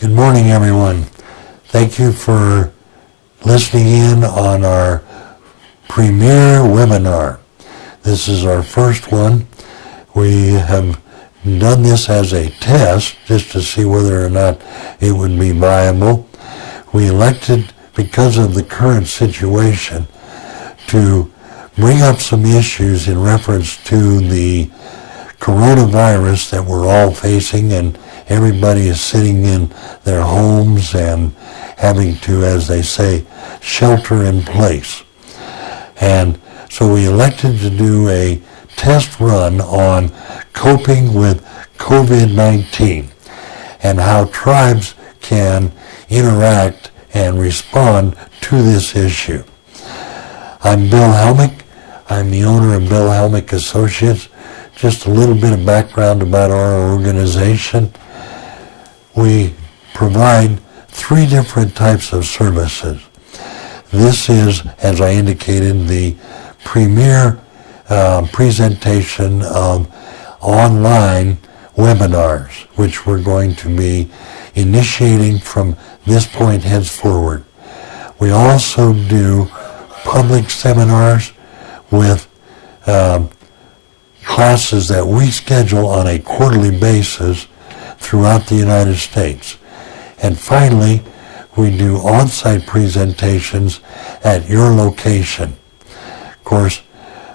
Good morning, everyone. Thank you for listening in on our premiere webinar. This is our first one. We have done this as a test just to see whether or not it would be viable. We elected, because of the current situation, to bring up some issues in reference to the coronavirus that we're all facing, and everybody is sitting in their homes and having to, as they say, shelter in place. And so we elected to do a test run on coping with COVID-19 and how tribes can interact and respond to this issue. I'm Bill Helmich. I'm the owner of Bill Helmich Associates. Just a little bit of background about our organization. We provide 3 different types of services. This is, as I indicated, the premier presentation of online webinars, which we're going to be initiating from this point henceforward. We also do public seminars with classes that we schedule on a quarterly basis throughout the United States. And finally, we do on-site presentations at your location. Of course,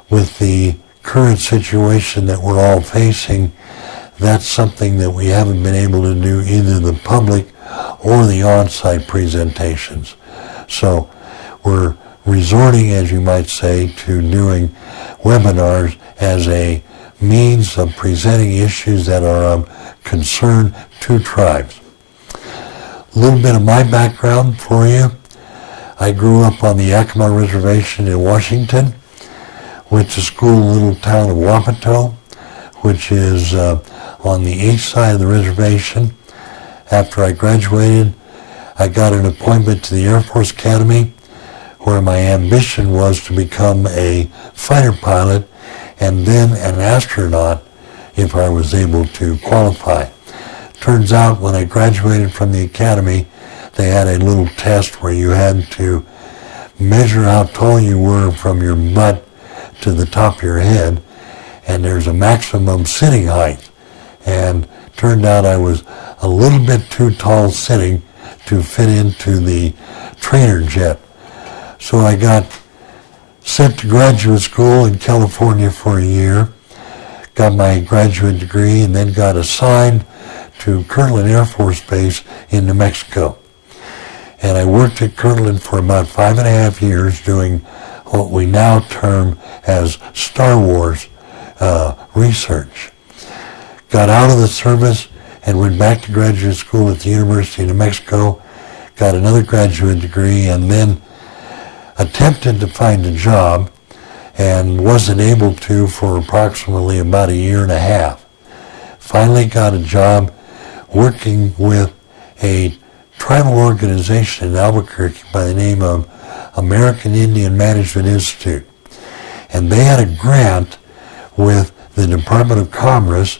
with the current situation that we're all facing, that's something that we haven't been able to do, either the public or the on-site presentations. So we're resorting, as you might say, to doing webinars as a means of presenting issues that are of concern to tribes. A little bit of my background for you. I grew up on the Yakima Reservation in Washington. Went to school in the little town of Wapato, which is on the east side of the reservation. After I graduated, I got an appointment to the Air Force Academy, where my ambition was to become a fighter pilot and then an astronaut if I was able to qualify. Turns out when I graduated from the academy, they had a little test where you had to measure how tall you were from your butt to the top of your head, and there's a maximum sitting height. And turned out I was a little bit too tall sitting to fit into the trainer jet. So I got sent to graduate school in California for a year, got my graduate degree, and then got assigned to Kirtland Air Force Base in New Mexico. And I worked at Kirtland for about 5.5 years doing what we now term as Star Wars research. Got out of the service and went back to graduate school at the University of New Mexico, got another graduate degree, and then attempted to find a job and wasn't able to for approximately about 1.5 years. Finally got a job working with a tribal organization in Albuquerque by the name of American Indian Management Institute. And they had a grant with the Department of Commerce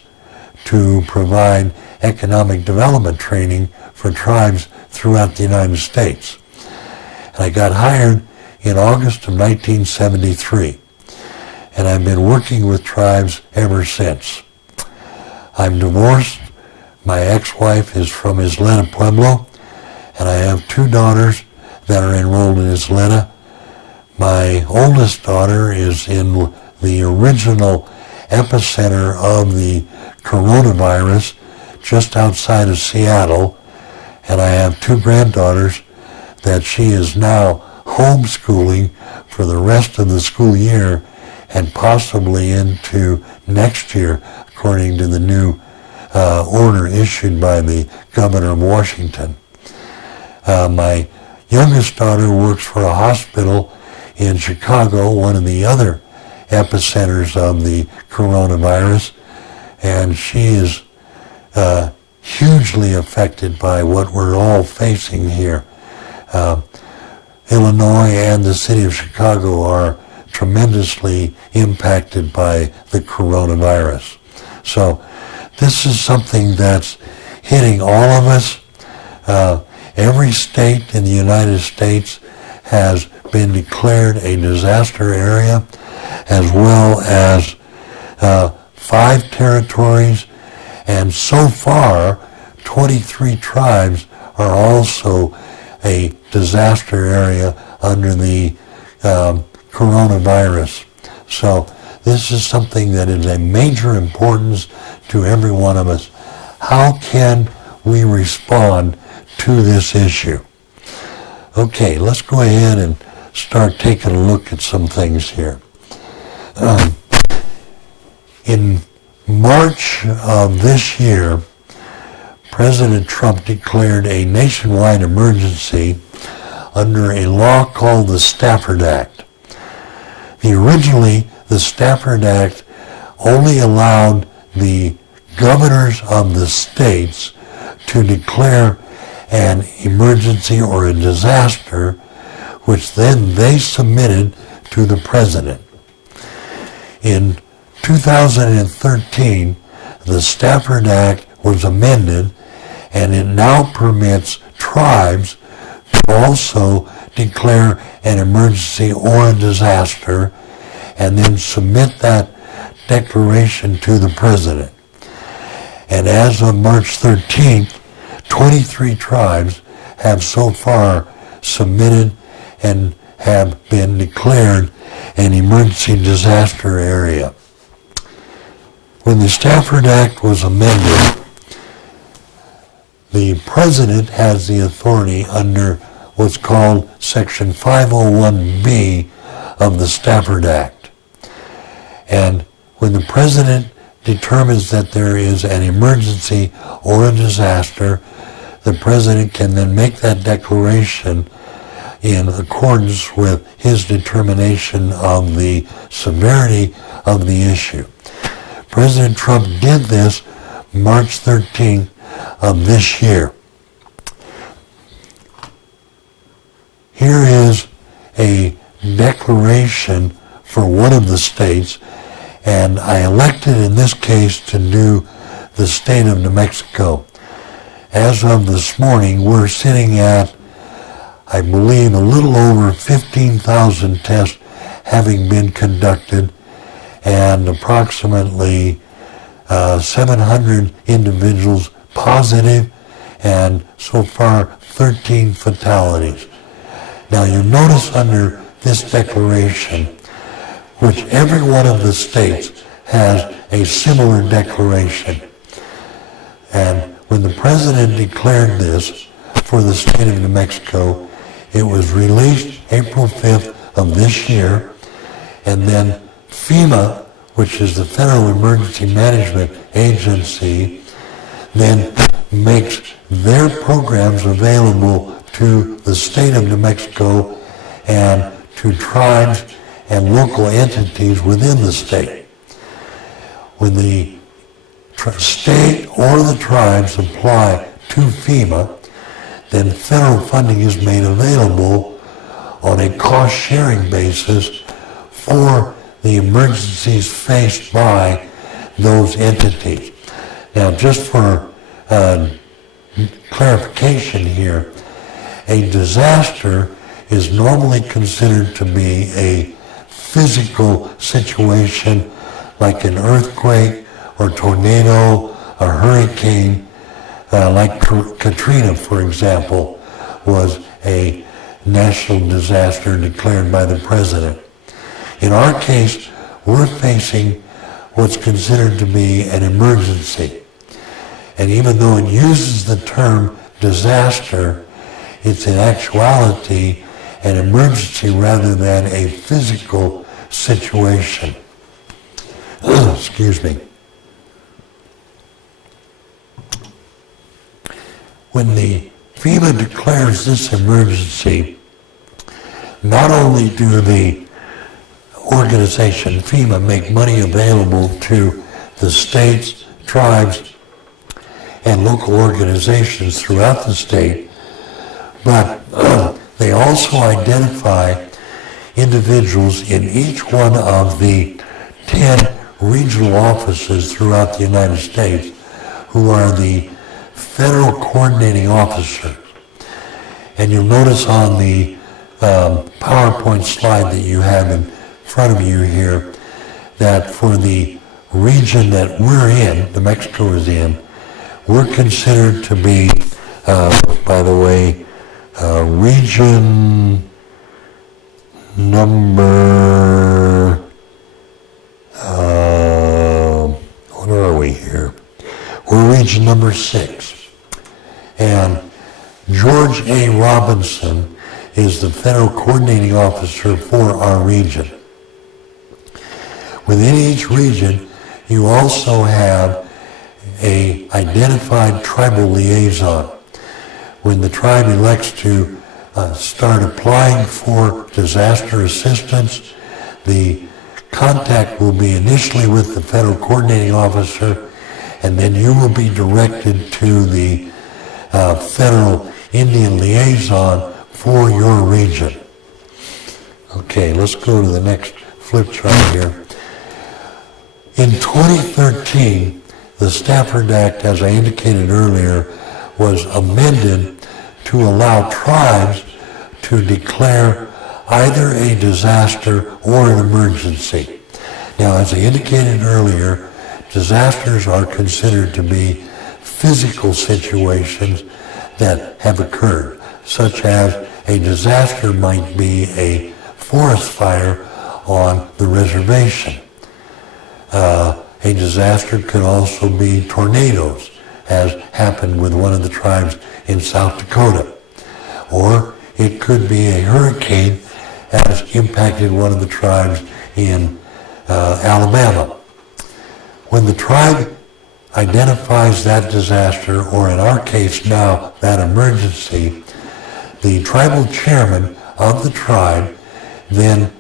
to provide economic development training for tribes throughout the United States. And I got hired in August of 1973. And I've been working with tribes ever since. I'm divorced. My ex-wife is from Isleta Pueblo, and I have 2 daughters that are enrolled in Isleta. My oldest daughter is in the original epicenter of the coronavirus, just outside of Seattle, and I have 2 granddaughters that she is now homeschooling for the rest of the school year and possibly into next year, according to the new order issued by the governor of Washington. My youngest daughter works for a hospital in Chicago, one of the other epicenters of the coronavirus, and she is hugely affected by what we're all facing here. Illinois and the city of Chicago are tremendously impacted by the coronavirus. So this is something that's hitting all of us. Every state in the United States has been declared a disaster area, as well as 5 territories, and so far 23 tribes are also a disaster area under the coronavirus. So this is something that is a major importance to every one of us. How can we respond to this issue? Okay, let's go ahead and start taking a look at some things here. In March of this year, President Trump declared a nationwide emergency under a law called the Stafford Act. Originally, the Stafford Act only allowed the governors of the states to declare an emergency or a disaster, which then they submitted to the president. In 2013, the Stafford Act was amended, and it now permits tribes to also declare an emergency or a disaster and then submit that declaration to the president. And as of March 13th, 23 tribes have so far submitted and have been declared an emergency disaster area. When the Stafford Act was amended, the president has the authority under what's called Section 501B of the Stafford Act. And when the president determines that there is an emergency or a disaster, the president can then make that declaration in accordance with his determination of the severity of the issue. President Trump did this March 13th of this year. Here is a declaration for one of the states, and I elected in this case to do the state of New Mexico. As of this morning, we're sitting at, I believe, a little over 15,000 tests having been conducted, and approximately 700 individuals positive, and so far 13 fatalities. Now you'll notice under this declaration, which every one of the states has a similar declaration. And when the president declared this for the state of New Mexico, it was released April 5th of this year, and then FEMA, which is the Federal Emergency Management Agency, then makes their programs available to the state of New Mexico and to tribes and local entities within the state. When the state or the tribes apply to FEMA, then federal funding is made available on a cost-sharing basis for the emergencies faced by those entities. Now, just for clarification here, a disaster is normally considered to be a physical situation like an earthquake or tornado, a hurricane, like Katrina, for example, was a national disaster declared by the president. In our case, we're facing what's considered to be an emergency. And even though it uses the term disaster, it's in actuality an emergency rather than a physical situation. Excuse me. When the FEMA declares this emergency, not only do the organization FEMA make money available to the states, tribes, and local organizations throughout the state, but they also identify individuals in each one of the 10 regional offices throughout the United States who are the federal coordinating officer. And you'll notice on the PowerPoint slide that you have in front of you here that for the region that we're in, New Mexico is in, we're considered to be, by the way, region number, what are we here? We're region number 6. And George A. Robinson is the federal coordinating officer for our region. Within each region, you also have a identified tribal liaison. When the tribe elects to start applying for disaster assistance, the contact will be initially with the federal coordinating officer, and then you will be directed to the federal Indian liaison for your region. Okay, let's go to the next flip chart here. In 2013, the Stafford Act, as I indicated earlier, was amended to allow tribes to declare either a disaster or an emergency. Now, as I indicated earlier, disasters are considered to be physical situations that have occurred, such as a disaster might be a forest fire on the reservation. A disaster could also be tornadoes, as happened with one of the tribes in South Dakota. Or it could be a hurricane, as impacted one of the tribes in Alabama. When the tribe identifies that disaster, or in our case now, that emergency, the tribal chairman of the tribe then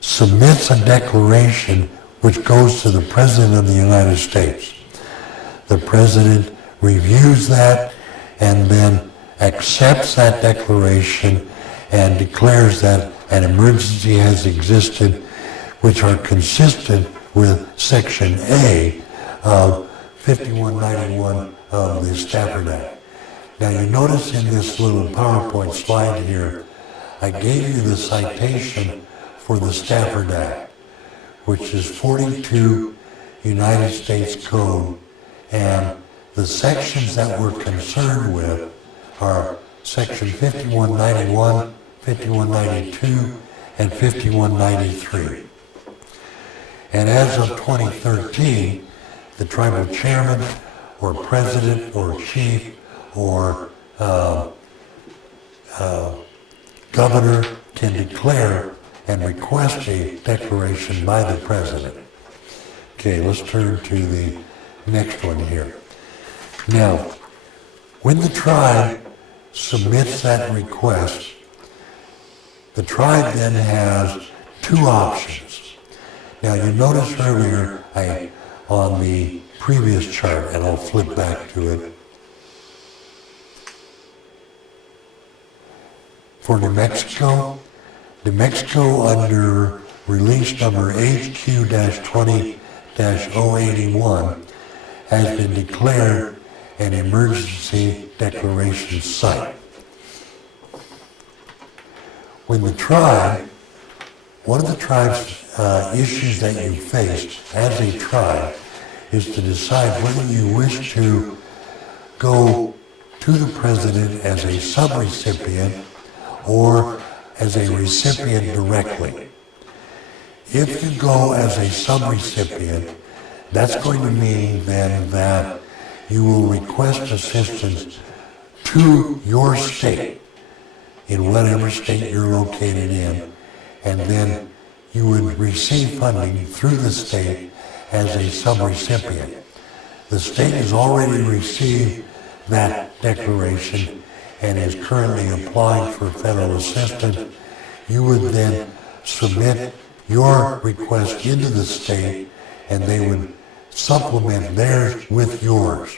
submits a declaration which goes to the President of the United States. The President reviews that and then accepts that declaration and declares that an emergency has existed, which are consistent with Section A of 5191 of the Stafford Act. Now you notice in this little PowerPoint slide here, I gave you the citation for the Stafford Act, which is 42 United States Code, and the sections that we're concerned with are Section 5191, 5192, and 5193. And as of 2013, the tribal chairman or president or chief or governor can declare and request a declaration by the president. Okay, let's turn to the next one here. Now, when the tribe submits that request, the tribe then has two options. Now, you noticed earlier on the previous chart, and I'll flip back to it. For New Mexico under release number HQ-20-081 has been declared an emergency declaration site. When the tribe, one of the tribe's issues that you face as a tribe is to decide whether you wish to go to the president as a subrecipient or as a recipient directly. If you go as a subrecipient, that's going to mean then that you will request assistance to your state, in whatever state you're located in, and then you would receive funding through the state as a subrecipient. The state has already received that declaration and is currently applying for federal assistance. You would then submit your request into the state, and they would supplement theirs with yours.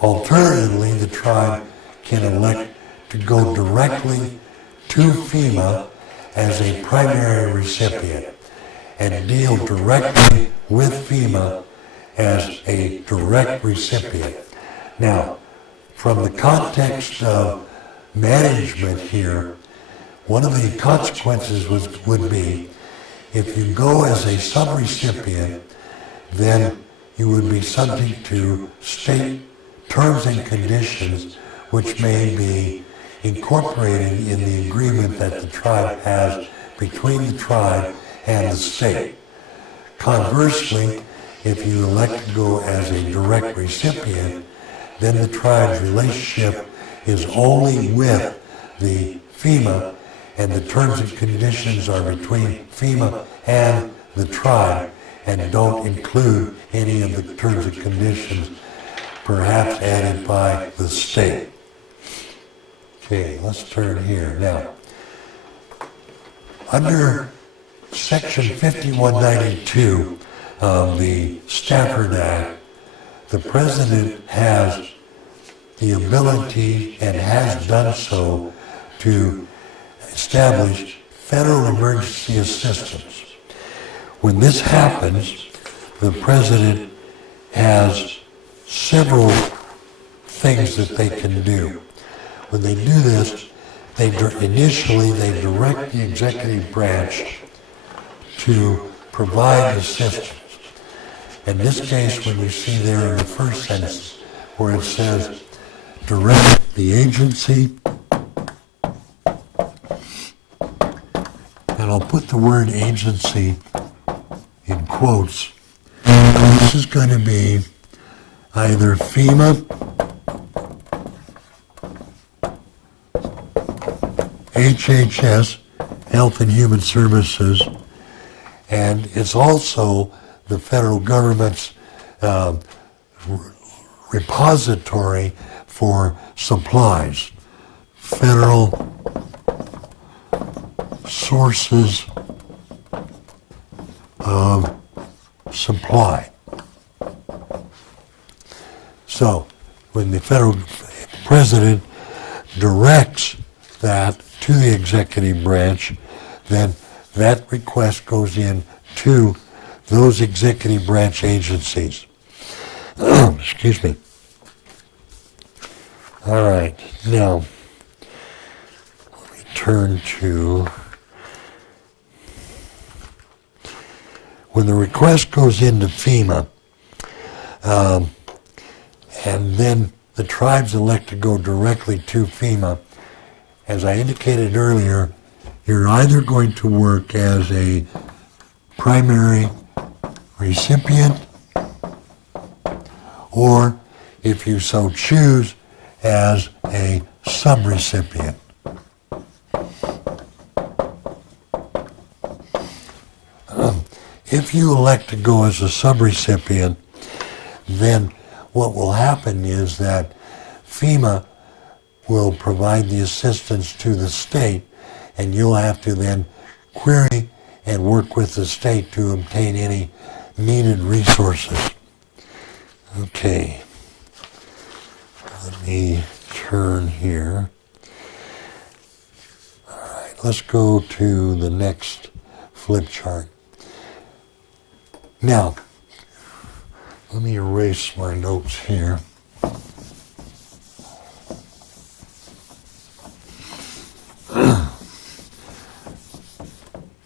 Alternatively, the tribe can elect to go directly to FEMA as a primary recipient and deal directly with FEMA as a direct recipient. Now, from the context of management here, one of the consequences would be if you go as a subrecipient, then you would be subject to state terms and conditions which may be incorporated in the agreement that the tribe has between the tribe and the state. Conversely, if you elect to go as a direct recipient, then the tribe's relationship is only with the FEMA, and the terms and conditions are between FEMA and the tribe, and don't include any of the terms and conditions perhaps added by the state. Okay, let's turn here. Now, under Section 5192 of the Stafford Act, the President has the ability and has done so to establish federal emergency assistance. When this happens, the President has several things that they can do. When they do this, initially they direct the executive branch to provide assistance. In this case, when you see there in the first sentence where it says, direct the agency, and I'll put the word agency in quotes. This is going to be either FEMA, HHS, Health and Human Services, and it's also the federal government's repository for supplies, federal sources of supply. So, when the federal president directs that to the executive branch, then that request goes in to those executive branch agencies. Excuse me. All right, now, let me turn to, when the request goes into FEMA, and then the tribes elect to go directly to FEMA, as I indicated earlier, you're either going to work as a primary recipient, or if you so choose, as a subrecipient. If you elect to go as a subrecipient, then what will happen is that FEMA will provide the assistance to the state, and you'll have to then query and work with the state to obtain any needed resources. Okay, let me turn here. All right, let's go to the next flip chart. Now, let me erase my notes here.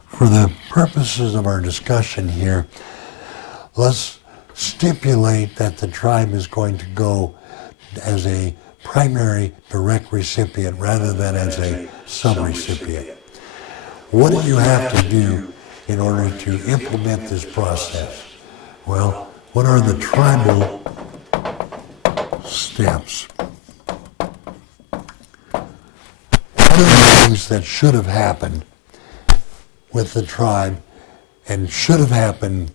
For the purposes of our discussion here, let's stipulate that the tribe is going to go as a primary direct recipient rather than as a subrecipient. What do you have to do in order to implement this process? Well, what are the tribal steps? One of the things that should have happened with the tribe, and should have happened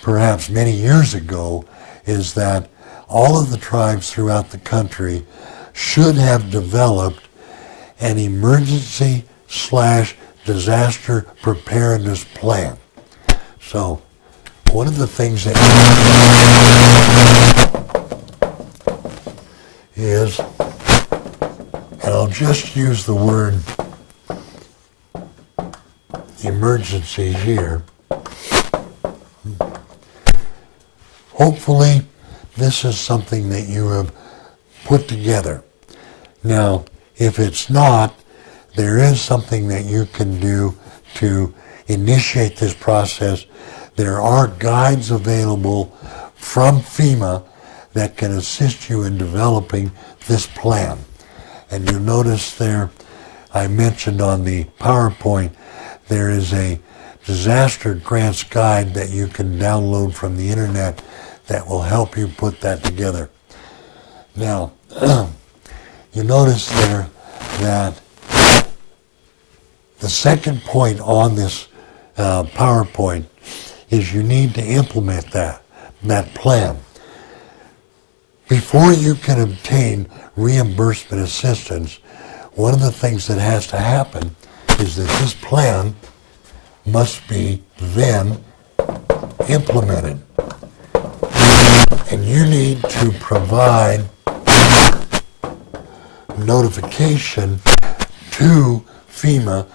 perhaps many years ago, is that all of the tribes throughout the country should have developed an emergency/disaster preparedness plan. So, one of the things that is, and I'll just use the word emergency here. Hopefully, this is something that you have put together. Now, if it's not, there is something that you can do to initiate this process. There are guides available from FEMA that can assist you in developing this plan. And you'll notice there, I mentioned on the PowerPoint, there is a disaster grants guide that you can download from the internet that will help you put that together. Now, you notice there that the second point on this PowerPoint is you need to implement that plan. Before you can obtain reimbursement assistance, one of the things that has to happen is that this plan must be then implemented. And you need to provide notification to FEMA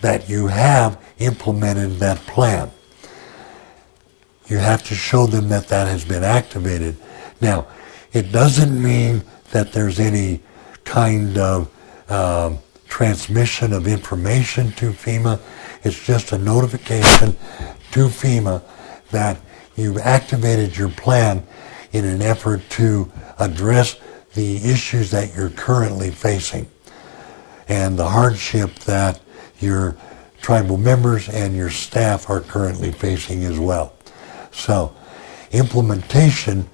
that you have implemented that plan. You have to show them that that has been activated. Now, it doesn't mean that there's any kind of transmission of information to FEMA. It's just a notification to FEMA that you've activated your plan in an effort to address the issues that you're currently facing and the hardship that your tribal members and your staff are currently facing as well. So, implementation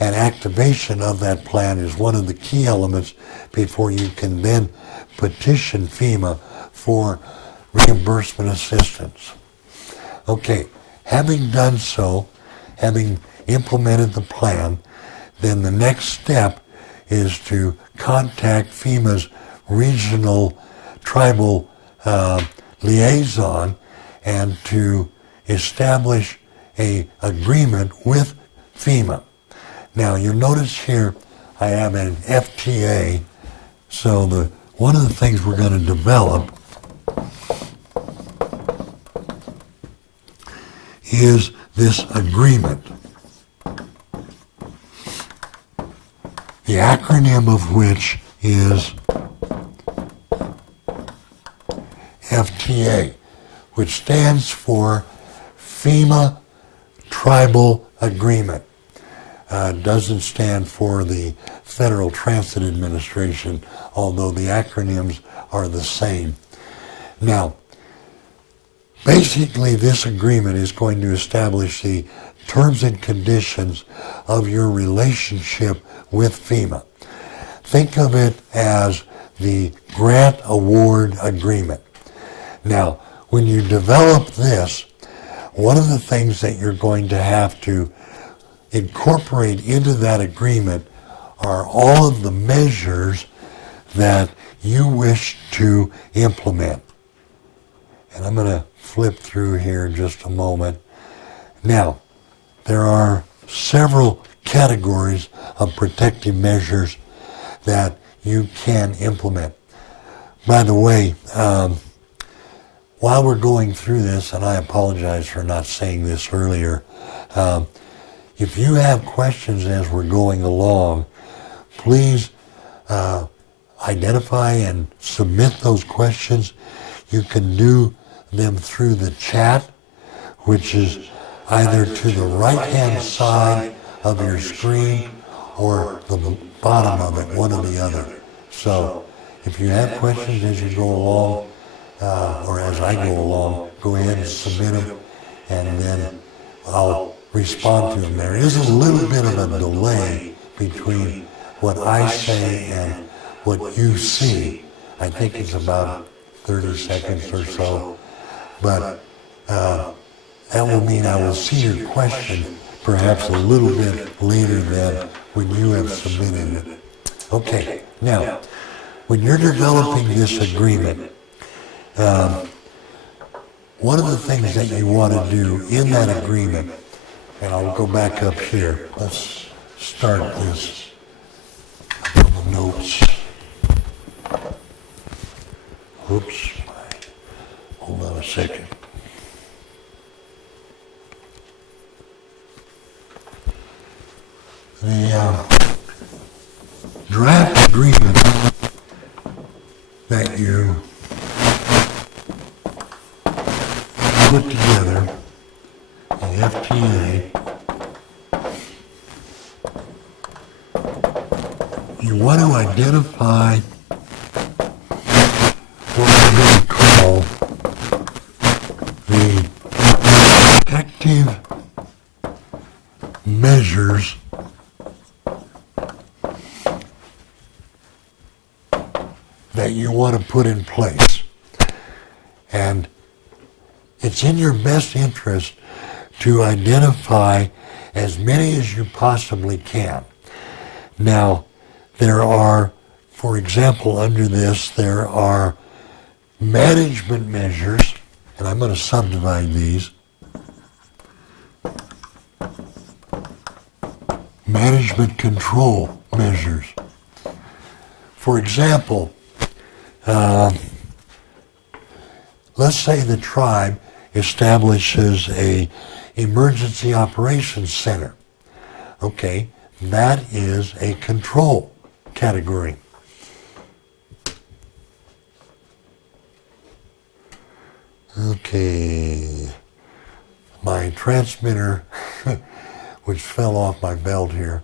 and activation of that plan is one of the key elements before you can then petition FEMA for reimbursement assistance. Okay, having done so, having implemented the plan, then the next step is to contact FEMA's regional tribal liaison and to establish an agreement with FEMA. Now you'll notice here I have an FTA, so one of the things we're going to develop is this agreement, the acronym of which is FTA, which stands for FEMA Tribal Agreement. Doesn't stand for the Federal Transit Administration, although the acronyms are the same. Now, basically this agreement is going to establish the terms and conditions of your relationship with FEMA. Think of it as the grant award agreement. Now, when you develop this, one of the things that you're going to have to incorporate into that agreement are all of the measures that you wish to implement. And I'm going to flip through here in just a moment. Now, there are several categories of protective measures that you can implement. By the way, while we're going through this, and I apologize for not saying this earlier, if you have questions as we're going along, please identify and submit those questions. You can do them through the chat, which is either to the right-hand side of your screen or the bottom of it, one or the other. So if you have questions as you go along, or as I go along, go ahead and submit them, and then I'll respond to them. There is a little bit of a delay between what I say and what you see. I think it's about 30 seconds or so, but that will mean I will see your question perhaps a little bit later than when you have submitted it. Okay, now, when you're developing this agreement, one of the things that you want to do in that agreement, and I'll go back up here. Let's start this. A couple notes. Oops. Hold on a second. The draft agreement that you put together, the FTA, you want to identify what we're going to call the protective measures that you want to put in place. And it's in your best interest to identify as many as you possibly can. Now, there are, for example, under this, there are management measures, and I'm going to subdivide these. Management control measures. For example, let's say the tribe establishes a emergency operations center. Okay, that is a control category. Okay, my transmitter, which fell off my belt here,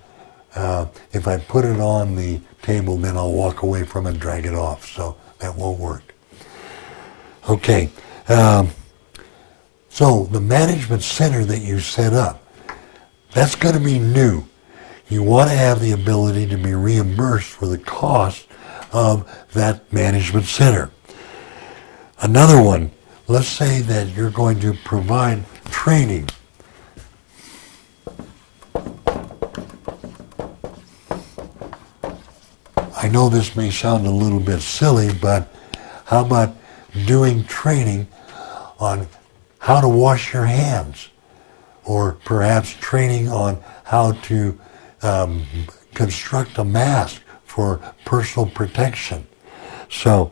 if I put it on the table, then I'll walk away from it and drag it off, so that won't work. Okay, so the management center that you set up, that's going to be new. You want to have the ability to be reimbursed for the cost of that management center. Another one, let's say that you're going to provide training. I know this may sound a little bit silly, but how about doing training on how to wash your hands, or perhaps training on how to construct a mask for personal protection. So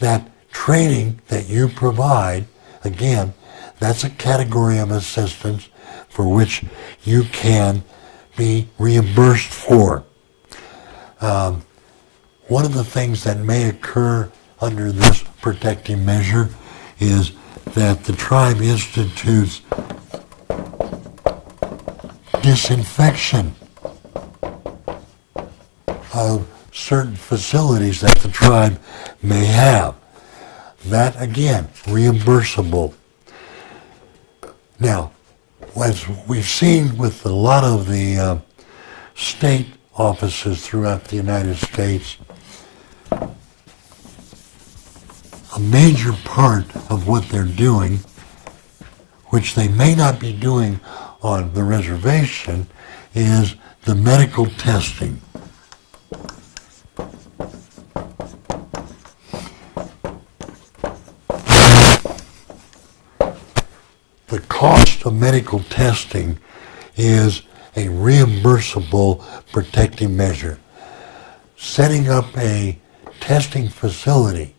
that training that you provide, again, that's a category of assistance for which you can be reimbursed for. One of the things that may occur under this protective measure is that the tribe institutes disinfection of certain facilities that the tribe may have. That, again, reimbursable. Now, as we've seen with a lot of the state offices throughout the United States, a major part of what they're doing, which they may not be doing on the reservation, is the medical testing. The cost of medical testing is a reimbursable protective measure. Setting up a testing facility,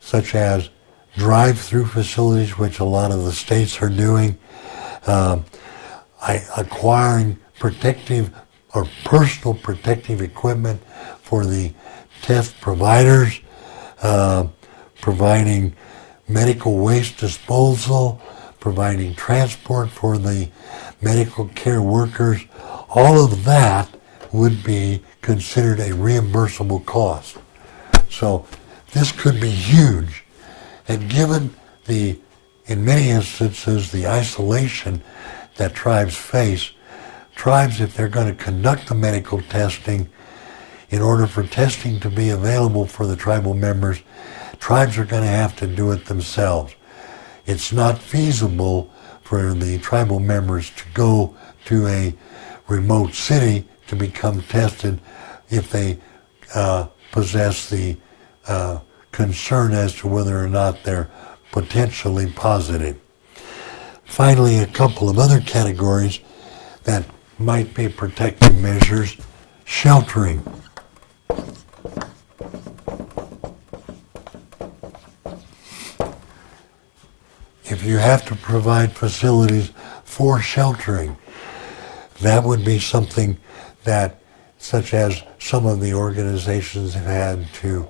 such as drive-through facilities, which a lot of the states are doing, acquiring protective or personal protective equipment for the test providers, providing medical waste disposal, providing transport for the medical care workers, all of that would be considered a reimbursable cost. So this could be huge, and given the, in many instances, the isolation that tribes face, tribes, if they're going to conduct the medical testing, in order for testing to be available for the tribal members, tribes are going to have to do it themselves. It's not feasible for the tribal members to go to a remote city to become tested if they possess the concern as to whether or not they're potentially positive. Finally, a couple of other categories that might be protective measures: sheltering. If you have to provide facilities for sheltering, that would be something that such as some of the organizations have had to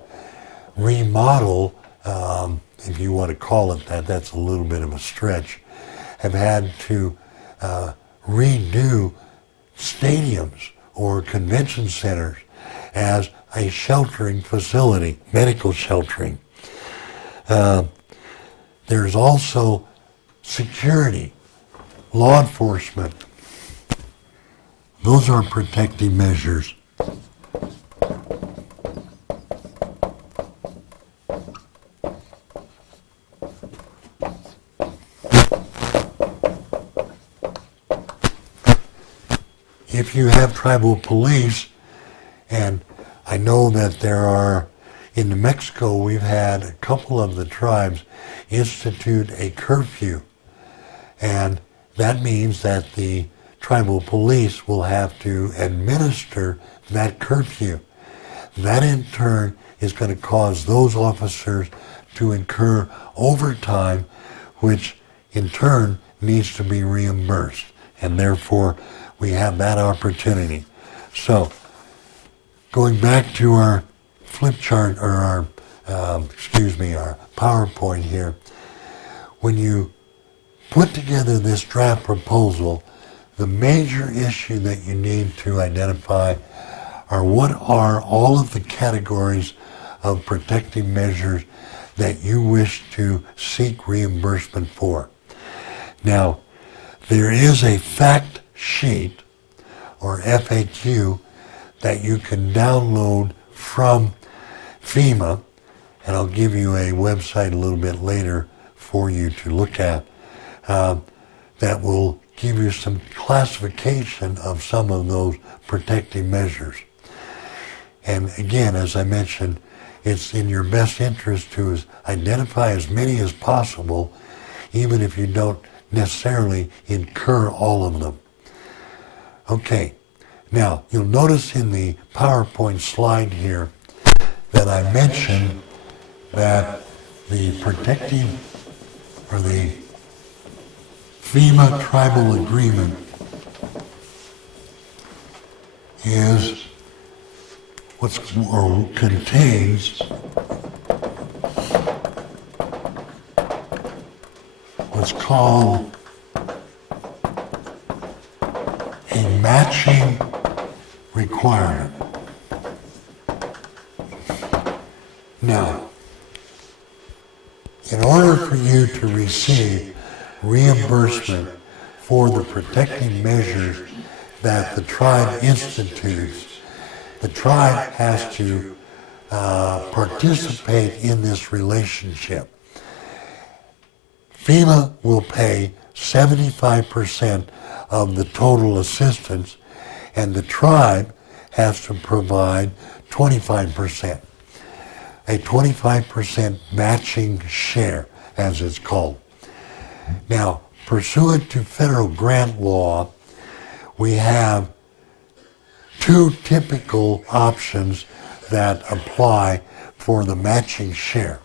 remodel, if you want to call it that, that's a little bit of a stretch, have had to redo stadiums or convention centers as a sheltering facility, medical sheltering. There's also security, law enforcement. Those are protective measures. If you have tribal police, and I know that there are, in New Mexico, we've had a couple of the tribes institute a curfew, and that means that the tribal police will have to administer that curfew. That in turn is going to cause those officers to incur overtime, which in turn needs to be reimbursed, and therefore we have that opportunity. So, going back to our flip chart, or our PowerPoint here, when you put together this draft proposal, the major issue that you need to identify are what are all of the categories of protective measures that you wish to seek reimbursement for. Now, there is a fact sheet, or FAQ, that you can download from FEMA, and I'll give you a website a little bit later for you to look at, that will give you some classification of some of those protective measures. And again, as I mentioned, it's in your best interest to identify as many as possible, even if you don't necessarily incur all of them. Okay, now you'll notice in the PowerPoint slide here that I mentioned that the protective, or the FEMA tribal agreement is contains what's called a matching requirement. Now, in order for you to receive reimbursement for the protective measures that the tribe institutes, the tribe has to participate in this relationship. FEMA will pay 75% of the total assistance, and the tribe has to provide 25%, a 25% matching share, as it's called. Now, pursuant to federal grant law, we have two typical options that apply for the matching share.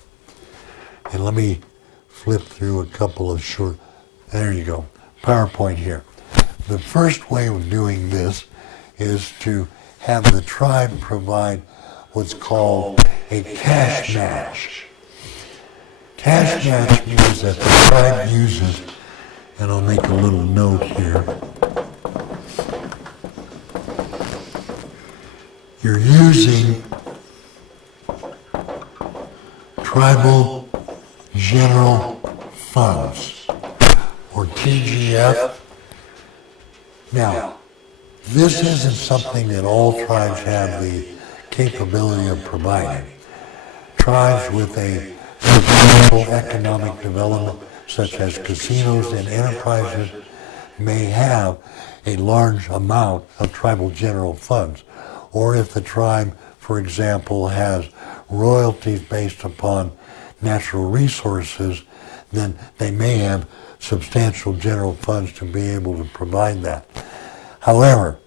And let me flip through a couple of short, there you go, PowerPoint here. The first way of doing this is to have the tribe provide what's called a cash match. Cash match means that the tribe uses, and I'll make a little note here, you're using tribal general funds, or TGF. Now, this isn't something that all tribes have the capability of providing. Tribes with a substantial economic development, such as casinos and enterprises, may have a large amount of tribal general funds. Or if the tribe, for example, has royalties based upon natural resources, then they may have substantial general funds to be able to provide that. However,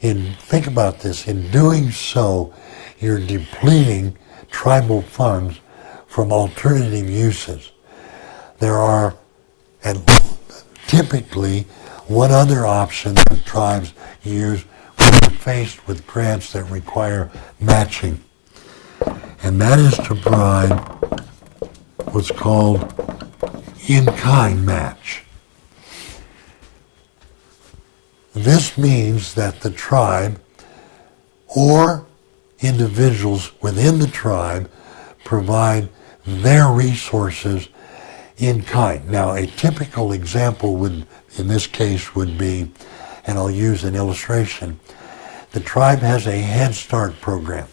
think about this, in doing so, you're depleting tribal funds from alternative uses. There are, and typically, one other option that tribes use when faced with grants that require matching, and that is to provide what's called in-kind match. This means that the tribe or individuals within the tribe provide their resources in kind. Now, a typical example would, in this case, would be, and I'll use an illustration, the tribe has a Head Start program.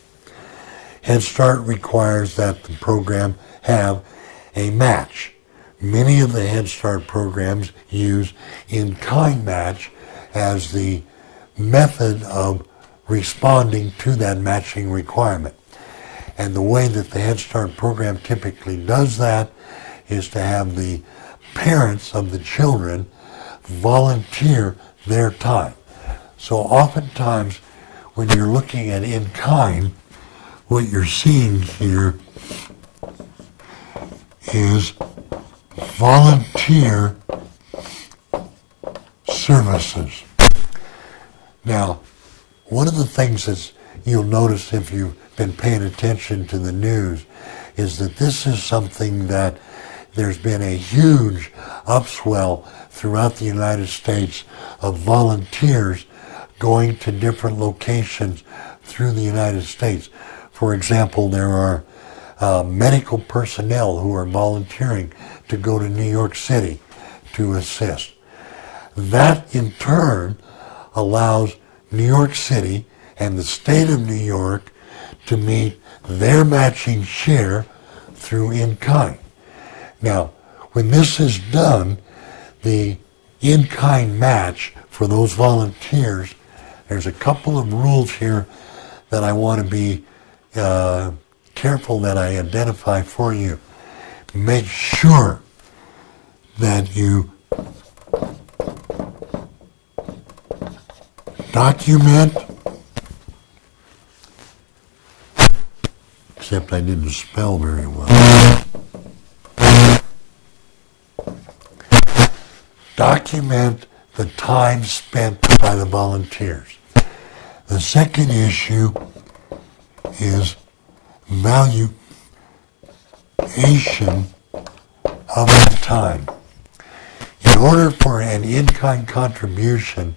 Head Start requires that the program have a match. Many of the Head Start programs use in-kind match as the method of responding to that matching requirement. And the way that the Head Start program typically does that is to have the parents of the children volunteer their time. So oftentimes when you're looking at in-kind, what you're seeing here is volunteer services. Now, one of the things that you'll notice if you've been paying attention to the news is that this is something that there's been a huge upswell throughout the United States of volunteers going to different locations through the United States. For example, there are medical personnel who are volunteering to go to New York City to assist. That in turn allows New York City and the state of New York to meet their matching share through in-kind. Now, when this is done, the in-kind match for those volunteers, there's a couple of rules here that I want to be careful that I identify for you. Make sure that you document, except I didn't spell very well. Document the time spent by the volunteers. The second issue is valuation of that time. In order for an in-kind contribution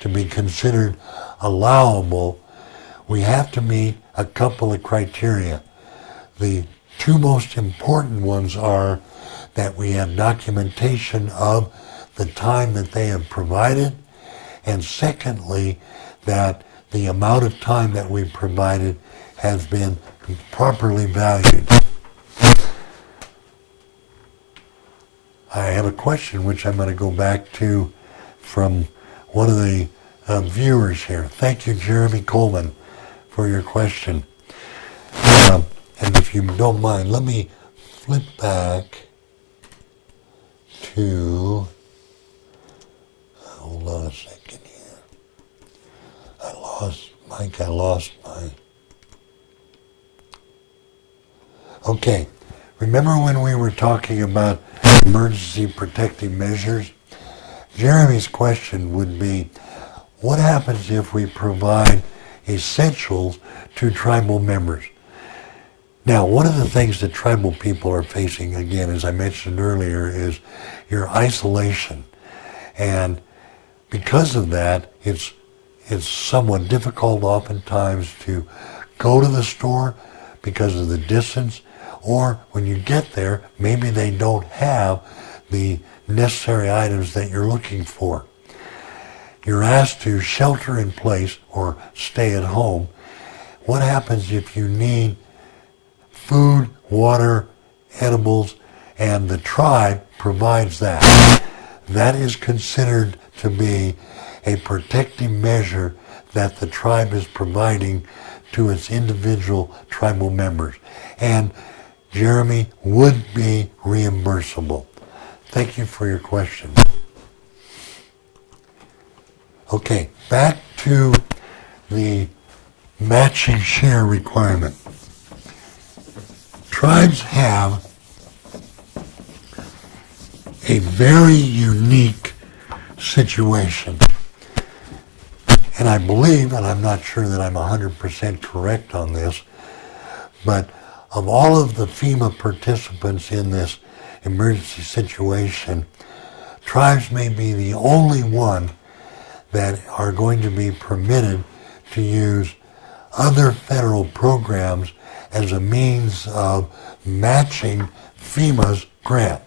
to be considered allowable, we have to meet a couple of criteria. The two most important ones are that we have documentation of the time that they have provided, and secondly, that the amount of time that we provided has been properly valued. I have a question which I'm going to go back to from one of the viewers here. Thank you, Jeremy Coleman, for your question. And if you don't mind, let me flip back to, hold on a second here. I lost my, okay. Remember when we were talking about emergency protective measures? Jeremy's question would be, what happens if we provide essentials to tribal members? Now, one of the things that tribal people are facing, again, as I mentioned earlier, is your isolation. And because of that, it's somewhat difficult oftentimes to go to the store because of the distance, or when you get there, maybe they don't have the necessary items that you're looking for. You're asked to shelter in place or stay at home. What happens if you need food, water, edibles, and the tribe provides that? That is considered to be a protective measure that the tribe is providing to its individual tribal members. And Jeremy, would be reimbursable. Thank you for your question. Okay, back to the matching share requirement. Tribes have a very unique situation. And I believe, and I'm not sure that I'm 100% correct on this, but of all of the FEMA participants in this emergency situation, tribes may be the only one that are going to be permitted to use other federal programs as a means of matching FEMA's grant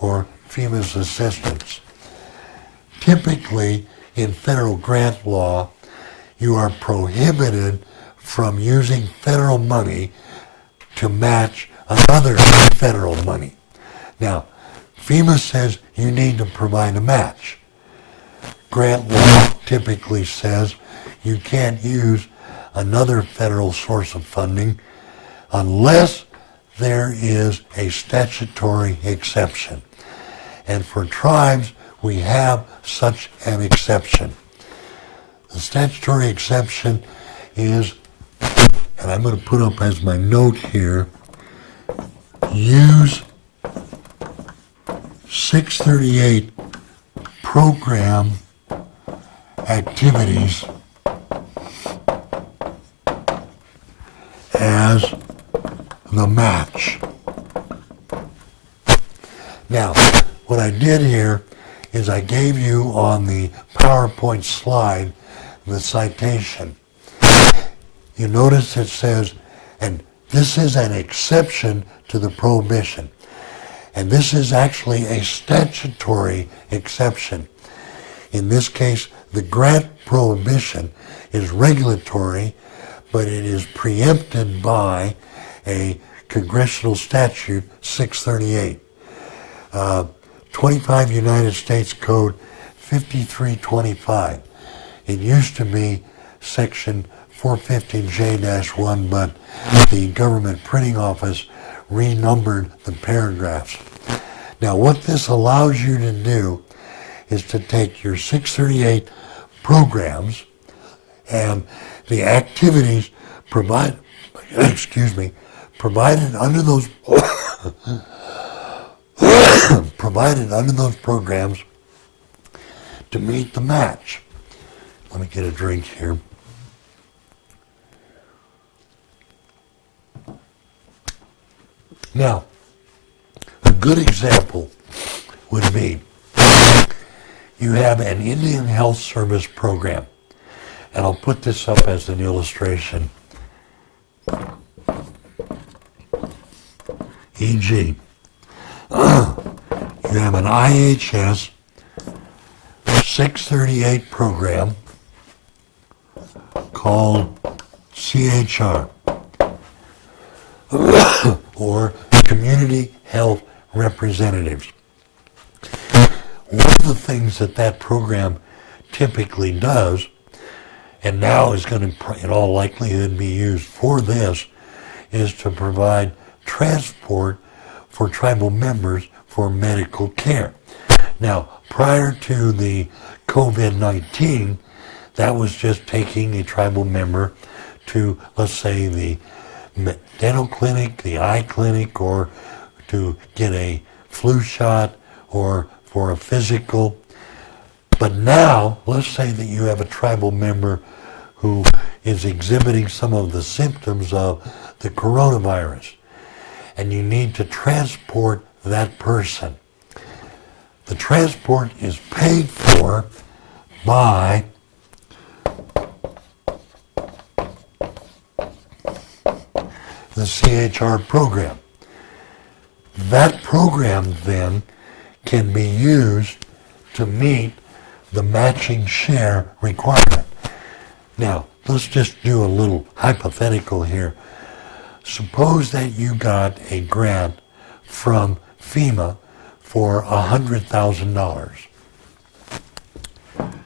or FEMA's assistance. Typically, in federal grant law, you are prohibited from using federal money to match another federal money. Now, FEMA says you need to provide a match. Grant law typically says you can't use another federal source of funding unless there is a statutory exception. And for tribes, we have such an exception. The statutory exception is, and I'm going to put up as my note here, use 638 program activities as the match. Now, what I did here is I gave you on the PowerPoint slide the citation. You notice it says, and this is an exception to the prohibition. And this is actually a statutory exception. In this case, the grant prohibition is regulatory, but it is preempted by a congressional statute 638. 25 United States Code 5325. It used to be section 450J-1, but the government printing office renumbered the paragraphs. Now what this allows you to do is to take your 638 programs and the activities provided under those provided under those programs to meet the match. Let me get a drink here. Now, a good example would be you have an Indian Health Service program, and I'll put this up as an illustration. E.g., you have an IHS 638 program called CHR, or Community Health Representatives. One of the things that program typically does, and now is going to in all likelihood be used for this, is to provide transport for tribal members for medical care. Now, prior to the COVID-19, that was just taking a tribal member to, let's say, the dental clinic, the eye clinic, or to get a flu shot, or for a physical. But now, let's say that you have a tribal member who is exhibiting some of the symptoms of the coronavirus, and you need to transport that person. The transport is paid for by the CHR program. That program then can be used to meet the matching share requirement. Now, let's just do a little hypothetical here. Suppose that you got a grant from FEMA for $100,000. And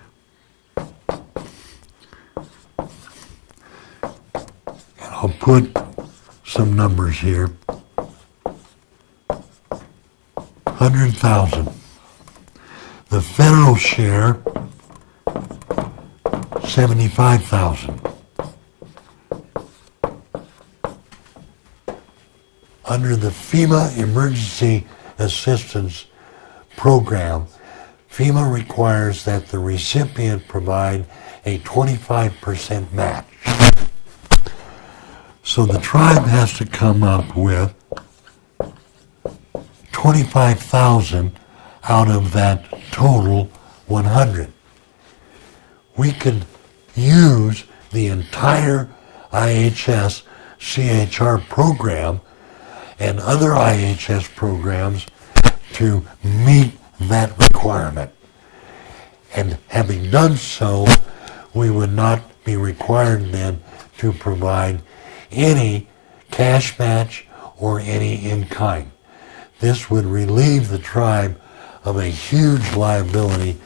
I'll put some numbers here. 100,000. The federal share, 75,000. Under the FEMA Emergency Assistance Program, FEMA requires that the recipient provide a 25% match. So the tribe has to come up with 25,000 out of that total 100. We could use the entire IHS CHR program and other IHS programs to meet that requirement. And having done so, we would not be required then to provide any cash match or any in-kind. This would relieve the tribe of a huge liability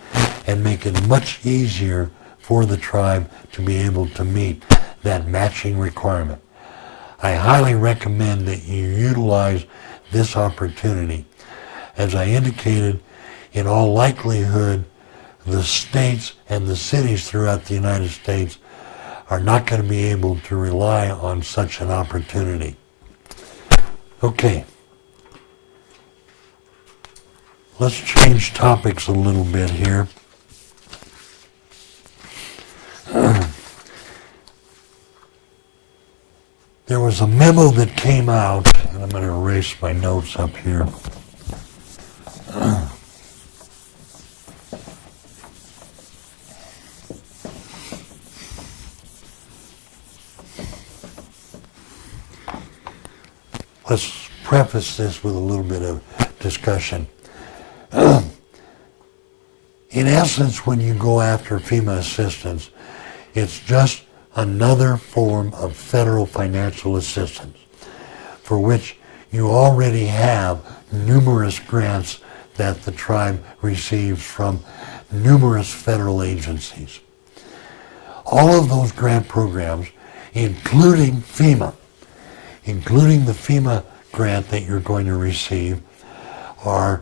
and make it much easier for the tribe to be able to meet that matching requirement. I highly recommend that you utilize this opportunity. As I indicated, in all likelihood, the states and the cities throughout the United States are not going to be able to rely on such an opportunity. Okay. Let's change topics a little bit here. There was a memo that came out, and I'm going to erase my notes up here. Let's preface this with a little bit of discussion. In essence, when you go after FEMA assistance, it's just another form of federal financial assistance for which you already have numerous grants that the tribe receives from numerous federal agencies. All of those grant programs, including FEMA, including the FEMA grant that you're going to receive, are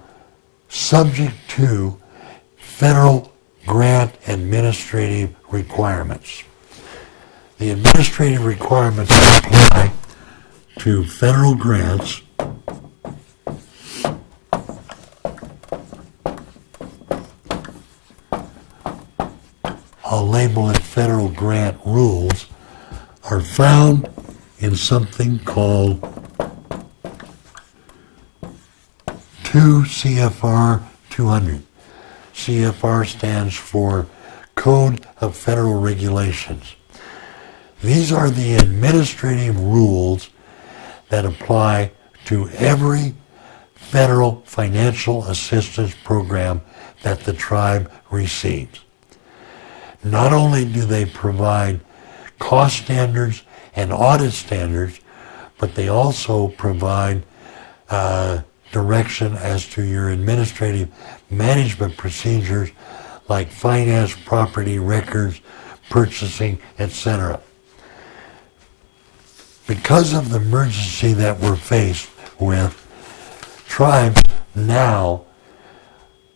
subject to federal grant administrative requirements. The administrative requirements apply to federal grants I'll label it federal grant rules, are found in something called 2 CFR 200. CFR stands for Code of Federal Regulations. These are the administrative rules that apply to every federal financial assistance program that the tribe receives. Not only do they provide cost standards and audit standards, but they also provide direction as to your administrative management procedures like finance, property, records, purchasing, etc. Because of the emergency that we're faced with, tribes now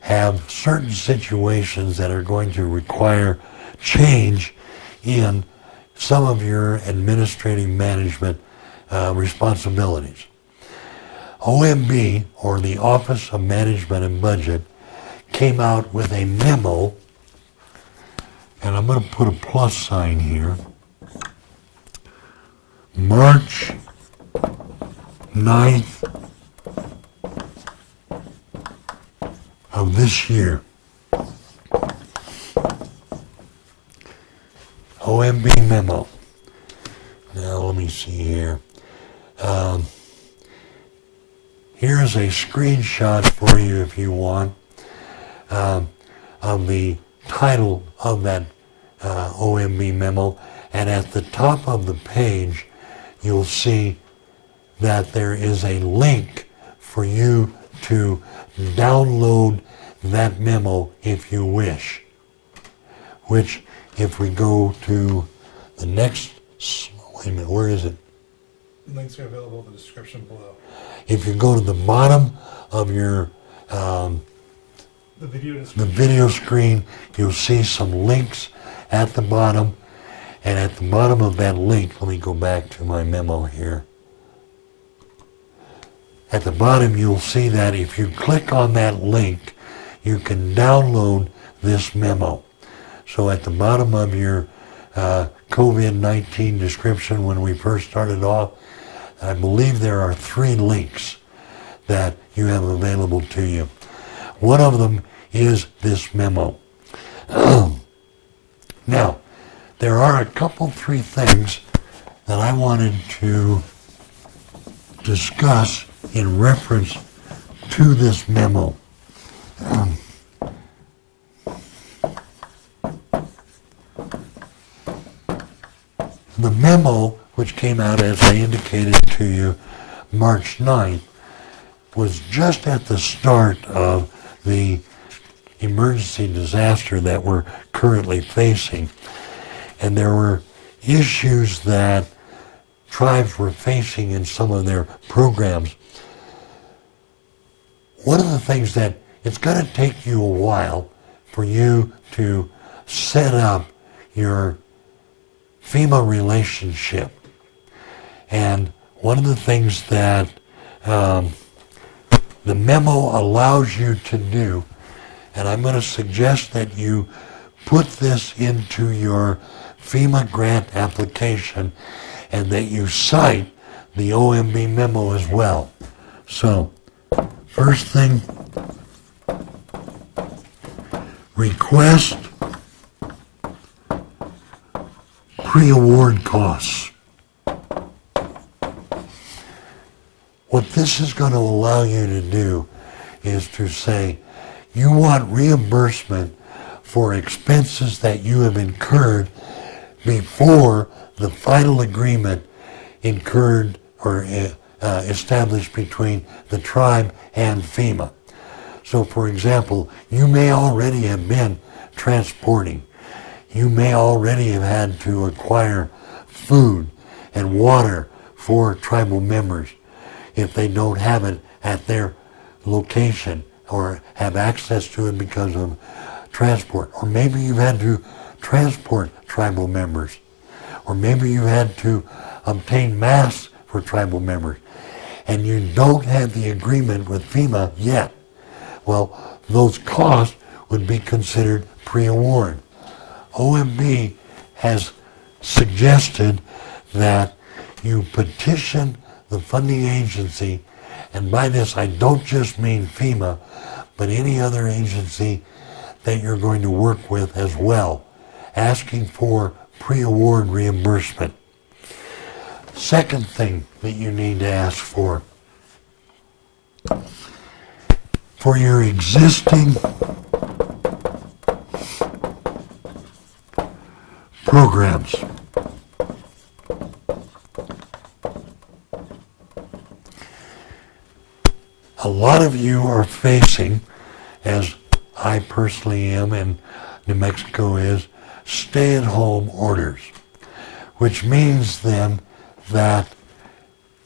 have certain situations that are going to require change in some of your administrative management responsibilities. OMB, or the Office of Management and Budget, came out with a memo, and I'm going to put a plus sign here, March 9th of this year. OMB memo. Now let me see here. Here's a screenshot for you if you want of the title of that OMB memo, and at the top of the page you'll see that there is a link for you to download that memo if you wish, which if we go to the next, wait a minute, where is it? Links are available in the description below. If you go to the bottom of your The the video screen, you'll see some links at the bottom, and at the bottom of that link, let me go back to my memo here. At the bottom, you'll see that if you click on that link, you can download this memo. So at the bottom of your COVID-19 description when we first started off, I believe there are 3 links that you have available to you. One of them is this memo. Now, there are a couple, 3 things that I wanted to discuss in reference to this memo. The memo, which came out, as I indicated to you, March 9th, was just at the start of the emergency disaster that we're currently facing. And there were issues that tribes were facing in some of their programs. One of the things that it's going to take you a while for you to set up your FEMA relationship. And one of the things that the memo allows you to do, and I'm going to suggest that you put this into your FEMA grant application and that you cite the OMB memo as well. So, first thing, request pre-award costs. What this is going to allow you to do is to say you want reimbursement for expenses that you have incurred before the final agreement incurred or established between the tribe and FEMA. So, for example, you may already have been transporting. You may already have had to acquire food and water for tribal members if they don't have it at their location or have access to it because of transport. Or maybe you've had to transport tribal members. Or maybe you had to obtain masks for tribal members. And you don't have the agreement with FEMA yet. Well, those costs would be considered pre-award. OMB has suggested that you petition the funding agency, and by this I don't just mean FEMA, but any other agency that you're going to work with as well, asking for pre-award reimbursement. Second thing that you need to ask for your existing programs. A lot of you are facing, as I personally am and New Mexico is, stay-at-home orders, which means then that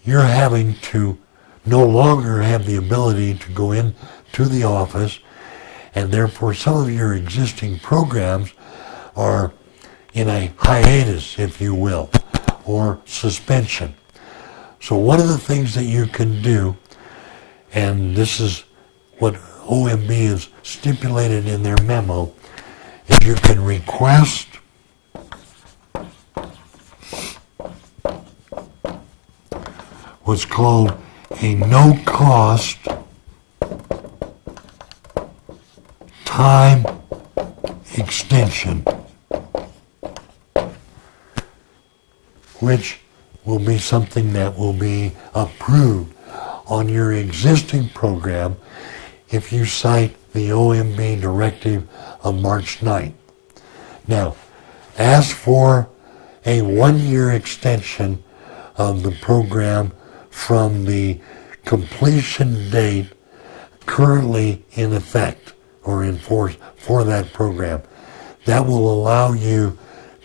you're having to no longer have the ability to go in to the office, and therefore some of your existing programs are in a hiatus, if you will, or suspension. So one of the things that you can do, and this is what OMB has stipulated in their memo, is you can request what's called a no-cost time extension, which will be something that will be approved on your existing program if you cite the OMB directive of March 9th. Now, ask for a 1-year extension of the program from the completion date currently in effect or in force for that program. That will allow you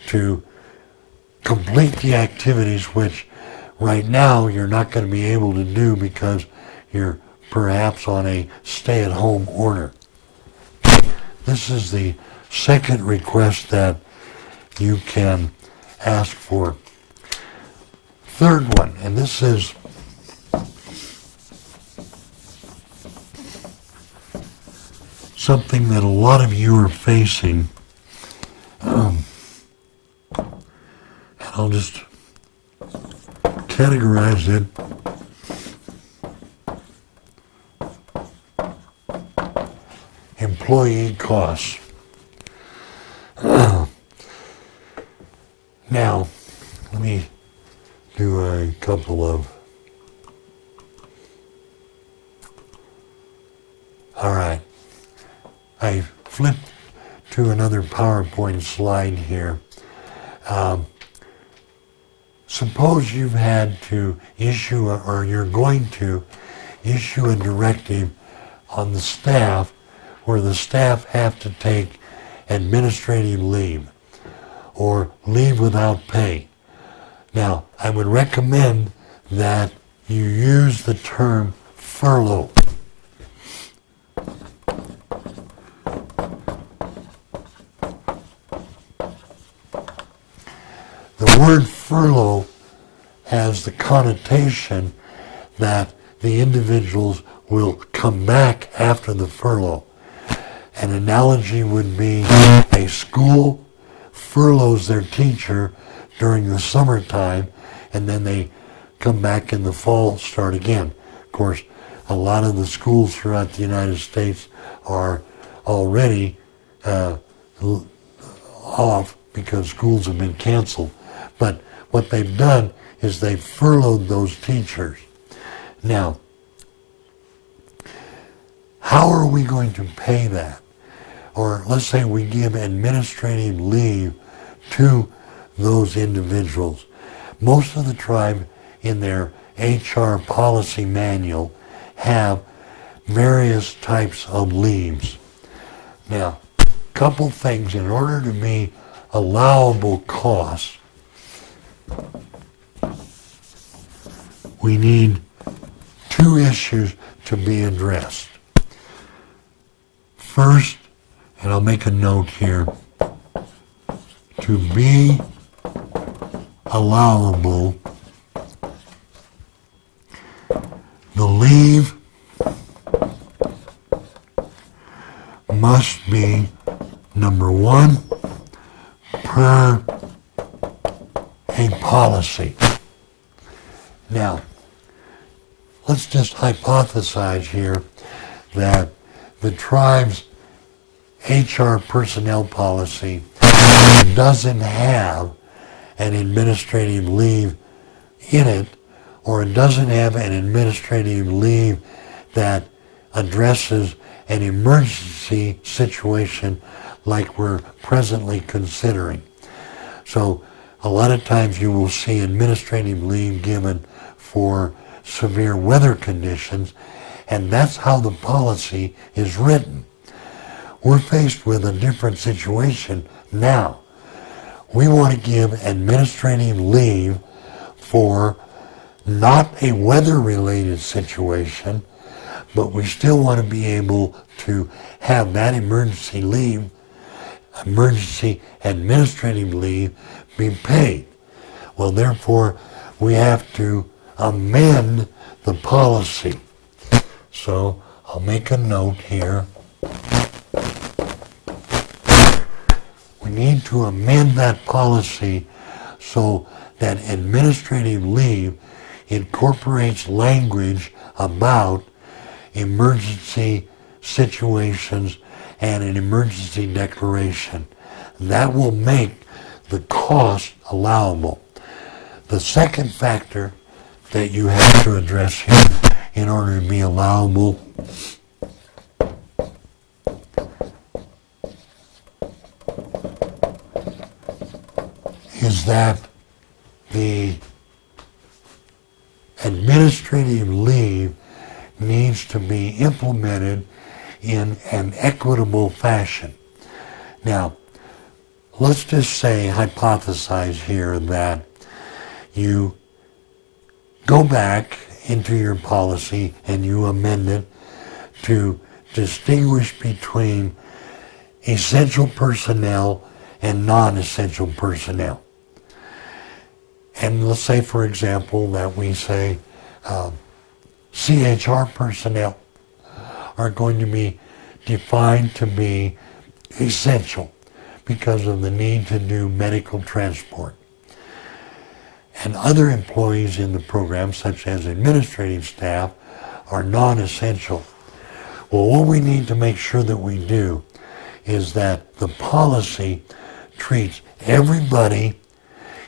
to complete the activities which right now you're not going to be able to do because you're perhaps on a stay-at-home order. This is the second request that you can ask for. Third one, and this is something that a lot of you are facing, I'll just categorize it. Employee costs. Now, let me do a couple of. All right. I flipped to another PowerPoint slide here. Suppose you've had to issue, or you're going to issue a directive on the staff where the staff have to take administrative leave or leave without pay. Now, I would recommend that you use the term furlough. The word furlough has the connotation that the individuals will come back after the furlough. An analogy would be a school furloughs their teacher during the summertime, and then they come back in the fall, start again. Of course, a lot of the schools throughout the United States are already off because schools have been canceled. But what they've done is they've furloughed those teachers. Now, how are we going to pay that? Or let's say we give administrative leave to those individuals. Most of the tribe in their HR policy manual have various types of leaves. Now, a couple things in order to be allowable costs. We need two issues to be addressed. First, and I'll make a note here, to be allowable, the leave must be, number one, per a policy. Now, let's just hypothesize here that the tribe's HR personnel policy doesn't have an administrative leave in it, or it doesn't have an administrative leave that addresses an emergency situation like we're presently considering. So a lot of times you will see administrative leave given for severe weather conditions, and that's how the policy is written. We're faced with a different situation now. We want to give administrative leave for not a weather-related situation, but we still want to be able to have that emergency leave, emergency administrative leave, be paid. Well, therefore, we have to amend the policy. So I'll make a note here. We need to amend that policy so that administrative leave incorporates language about emergency situations and an emergency declaration. That will make the cost allowable. The second factor that you have to address here in order to be allowable is that the administrative leave needs to be implemented in an equitable fashion. Now, let's just say, hypothesize here that you go back into your policy and you amend it to distinguish between essential personnel and non-essential personnel. And let's say, for example, that we say CHR personnel are going to be defined to be essential because of the need to do medical transport. and other employees in the program, such as administrative staff, are non-essential. Well, what we need to make sure that we do is that the policy treats everybody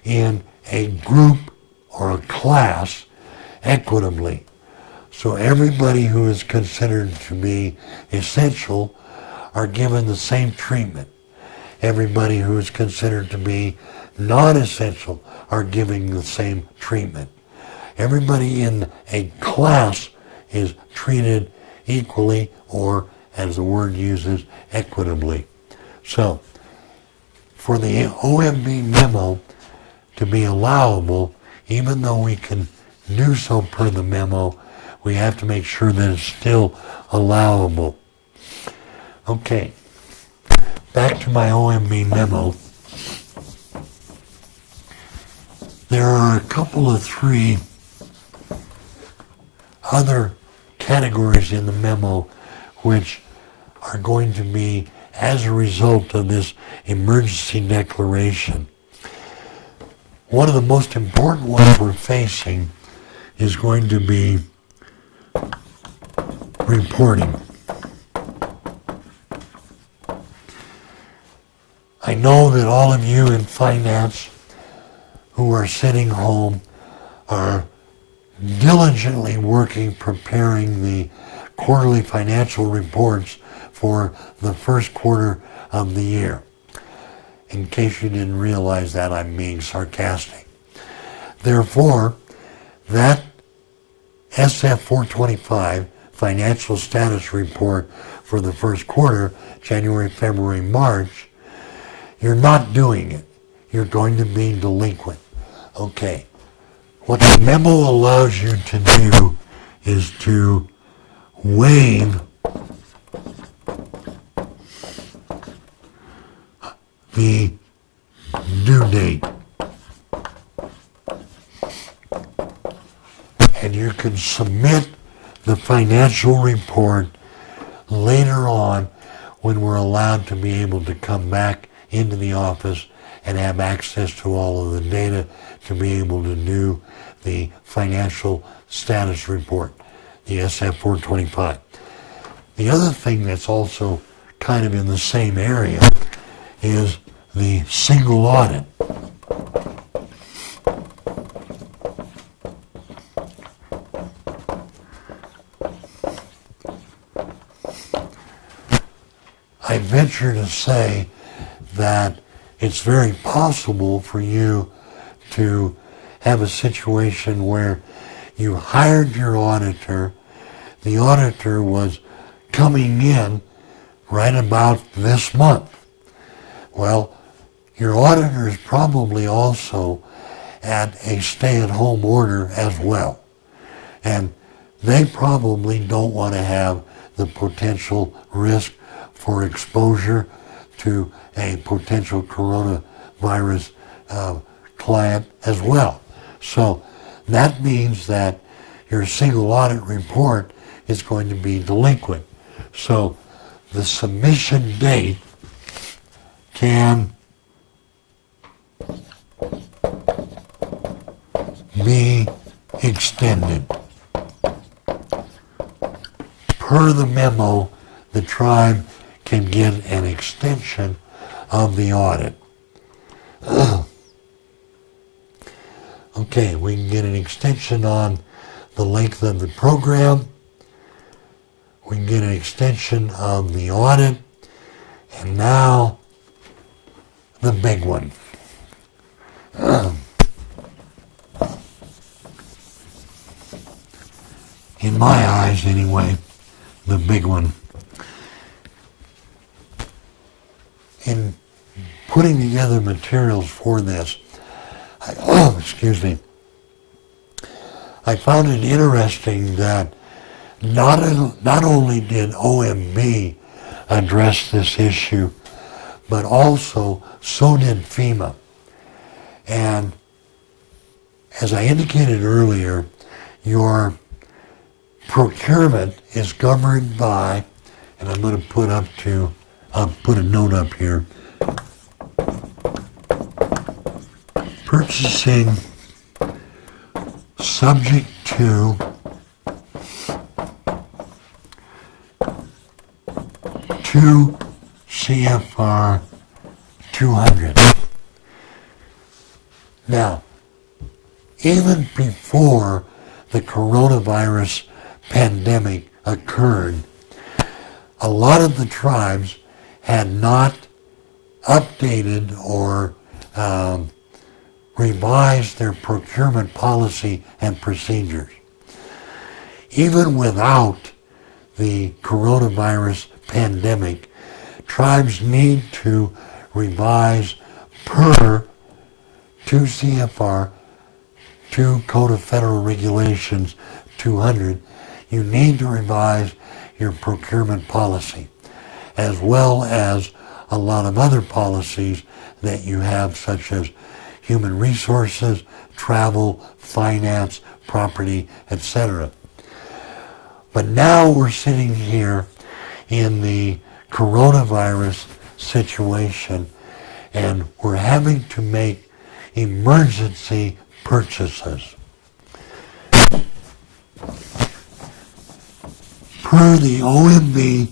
in a group or a class equitably. So everybody who is considered to be essential are given the same treatment. Everybody who is considered to be non-essential are given the same treatment. Everybody in a class is treated equally, or as the word uses, equitably. So for the OMB memo to be allowable, even though we can do so per the memo, we have to make sure that it's still allowable. Okay, back to my OMB memo. There are a couple of three other categories in the memo which are going to be as a result of this emergency declaration. One of the most important ones we're facing is going to be reporting. I know that all of you in finance who are sitting home are diligently working, preparing the quarterly financial reports for the first quarter of the year. In case you didn't realize that, I'm being sarcastic. Therefore, that SF 425 financial status report for the first quarter, January, February, March, you're not doing it. You're going to be delinquent. Okay. What the memo allows you to do is to waive the due date. And you can submit the financial report later on when we're allowed to be able to come back into the office and have access to all of the data to be able to do the financial status report, the SF 425. The other thing that's also kind of in the same area is the single audit. I venture to say that it's very possible for you to have a situation where you hired your auditor, the auditor was coming in right about this month. Well, your auditor is probably also at a stay-at-home order as well. And they probably don't want to have the potential risk for exposure to a potential coronavirus client as well. So that means that your single audit report is going to be delinquent. So the submission date can be extended. Per the memo, the tribe can get an extension of the audit. Okay, we can get an extension on the length of the program. We can get an extension of the audit. And now, the big one. In my eyes, anyway, the big one. In putting together materials for this, I found it interesting that not only did OMB address this issue, but also so did FEMA. And as I indicated earlier, your procurement is governed by, and I'm going to put a note up here, purchasing subject to two CFR 200. Now, even before the coronavirus pandemic occurred, a lot of the tribes had not updated or revised their procurement policy and procedures. Even without the coronavirus pandemic, tribes need to revise per 2 CFR 2 Code of Federal Regulations 200, you need to revise your procurement policy, as well as a lot of other policies that you have, such as human resources, travel, finance, property, etc. But now we're sitting here in the coronavirus situation, and we're having to make emergency purchases. Per the OMB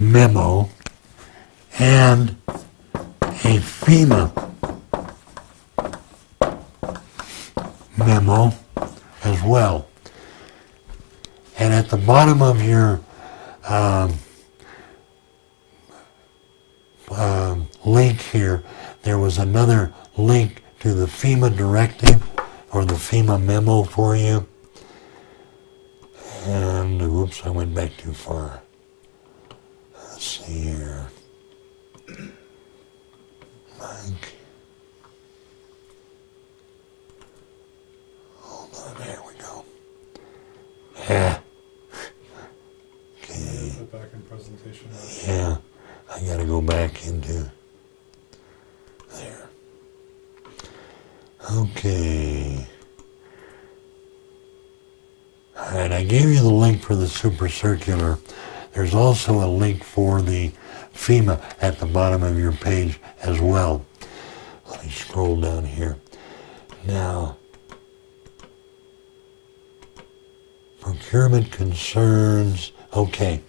memo and a FEMA memo as well. And at the bottom of your link here, there was another link to the FEMA directive or the FEMA memo for you. And, whoops, I went back too far. Let's see here. Mike. Hold on, there we go. Yeah. Okay. Put back in presentation. Yeah, I gotta go back into there. Okay. Alright, I gave you the link for the super circular. There's also a link for the FEMA at the bottom of your page as well. Let me scroll down here. Now, procurement concerns. Okay.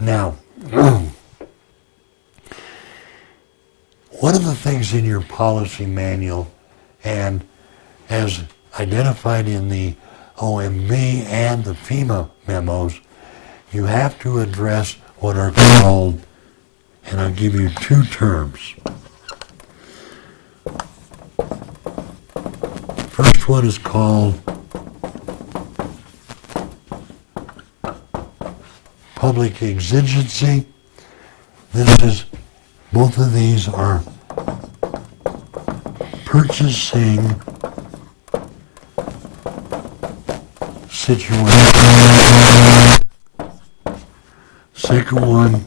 Now, one of the things in your policy manual, and as identified in the OMB and the FEMA memos, you have to address what are called, and I'll give you two terms. First one is called public exigency. Both of these are purchasing situation. Second one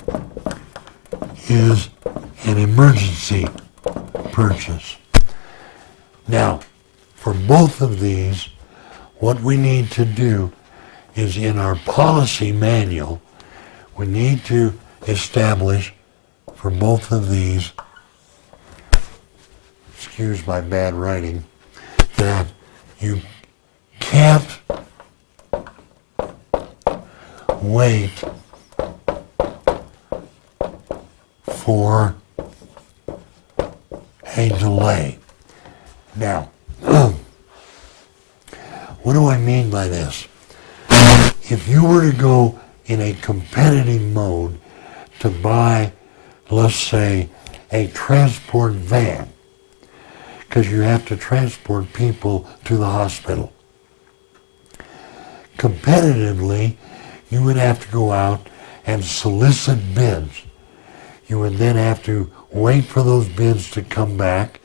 is an emergency purchase. Now, for both of these, what we need to do is in our policy manual, we need to establish for both of these, excuse my bad writing, that you can't wait for a delay. Now, what do I mean by this? If you were to go in a competitive mode to buy, let's say, a transport van, because you have to transport people to the hospital. Competitively, you would have to go out and solicit bids. You would then have to wait for those bids to come back.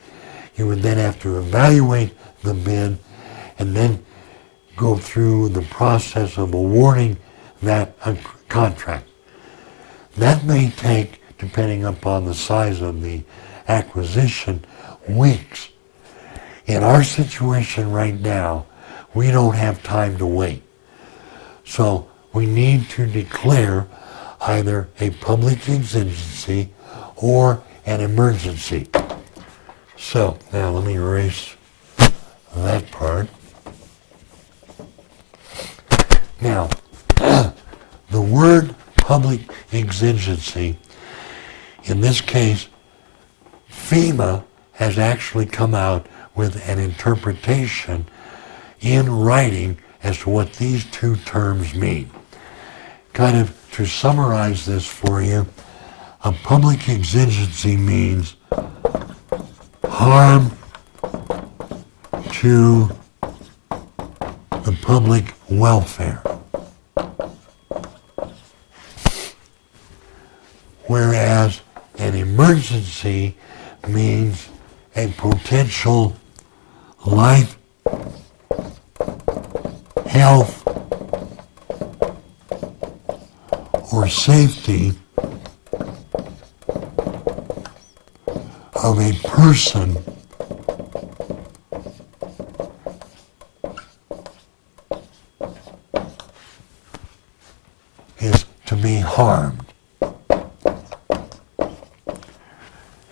You would then have to evaluate the bid and then go through the process of awarding that contract. That may take, depending upon the size of the acquisition, weeks. In our situation right now, we don't have time to wait. So we need to declare either a public exigency or an emergency. So now let me erase that part. Now, the word public exigency, in this case, FEMA has actually come out with an interpretation in writing as to what these two terms mean. Kind of to summarize this for you, a public exigency means harm to the public welfare. Whereas an emergency means a potential life, health, or safety of a person is to be harmed.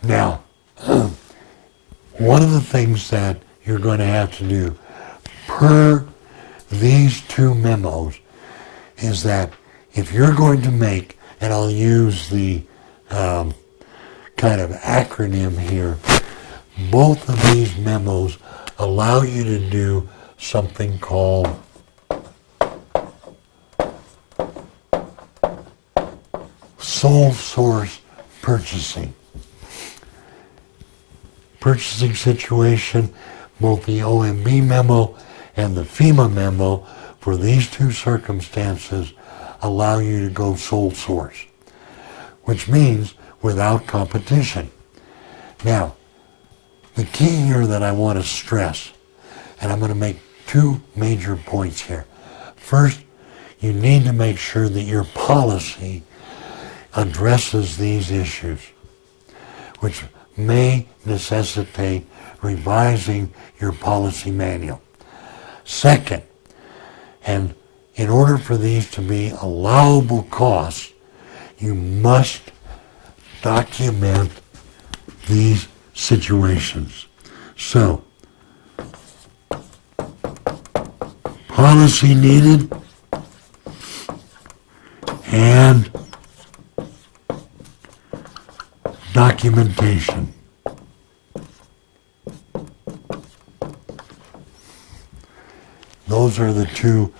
Now, one of the things that you're going to have to do per these two memos is that if you're going to make, and I'll use the kind of acronym here, both of these memos allow you to do something called sole source purchasing. Purchasing situation, both the OMB memo and the FEMA memo for these two circumstances allow you to go sole source, which means without competition. Now, the key here that I want to stress, and I'm going to make two major points here. First, you need to make sure that your policy addresses these issues, which may necessitate revising your policy manual. Second, and in order for these to be allowable costs, you must document these situations. So, policy needed and documentation. Those are the two